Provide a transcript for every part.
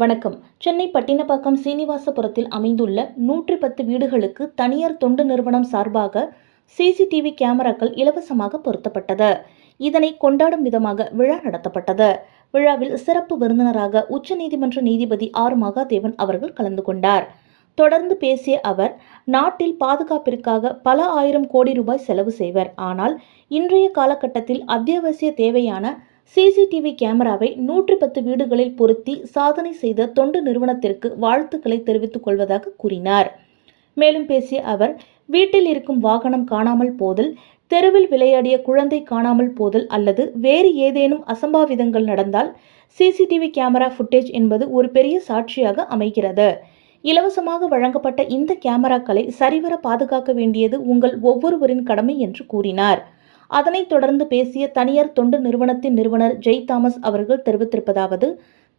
வணக்கம். சென்னை பட்டினப்பாக்கம் சீனிவாசபுரத்தில் அமைந்துள்ள 110 வீடுகளுக்கு தனியார் தொண்டு நிறுவனம் சார்பாக சிசிடிவி கேமராக்கள் இலவசமாக பொருத்தப்பட்டது. இதனை கொண்டாடும் விதமாக விழா நடத்தப்பட்டது. விழாவில் சிறப்பு விருந்தினராக உச்சநீதிமன்ற நீதிபதி ஆர். மகாதேவன் அவர்கள் கலந்து கொண்டார். தொடர்ந்து பேசிய அவர், நாட்டில் பாதுகாப்பிற்காக பல ஆயிரம் கோடி ரூபாய் செலவு செய்வர். ஆனால் இன்றைய காலகட்டத்தில் அத்தியாவசிய தேவையான சிசிடிவி கேமராவை 110 வீடுகளில் பொருத்தி சாதனை செய்த தொண்டு நிறுவனத்திற்கு வாழ்த்துக்களை தெரிவித்துக் கொள்வதாக கூறினார். மேலும் பேசிய அவர், வீட்டில் இருக்கும் வாகனம் காணாமல் போதல், தெருவில் விளையாடிய குழந்தை காணாமல் போதல் அல்லது வேறு ஏதேனும் அசம்பாவிதங்கள் நடந்தால் சிசிடிவி கேமரா ஃபுட்டேஜ் என்பது ஒரு பெரிய சாட்சியாக அமைகிறது. இலவசமாக வழங்கப்பட்ட இந்த கேமராக்களை சரிவர பாதுகாக்க வேண்டியது உங்கள் ஒவ்வொருவரின் கடமை என்று கூறினார். அதனைத் தொடர்ந்து பேசிய தனியார் தொண்டு நிறுவனத்தின் நிறுவனர் ஜெய் தாமஸ் அவர்கள் தெரிவித்திருப்பதாவது,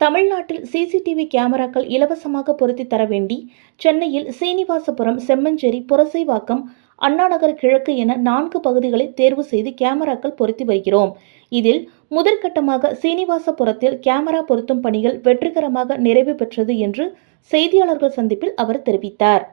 தமிழ்நாட்டில் சிசிடிவி கேமராக்கள் இலவசமாக பொருத்தி தர வேண்டி சென்னையில் சீனிவாசபுரம், செம்மஞ்சேரி, புரசைவாக்கம், அண்ணாநகர் கிழக்கு என 4 பகுதிகளை தேர்வு செய்து கேமராக்கள் பொருத்தி வருகிறோம். இதில் முதற்கட்டமாக சீனிவாசபுரத்தில் கேமரா பொருத்தும் பணிகள் வெற்றிகரமாக நிறைவு பெற்றது என்று செய்தியாளர்கள் சந்திப்பில் அவர் தெரிவித்தார்.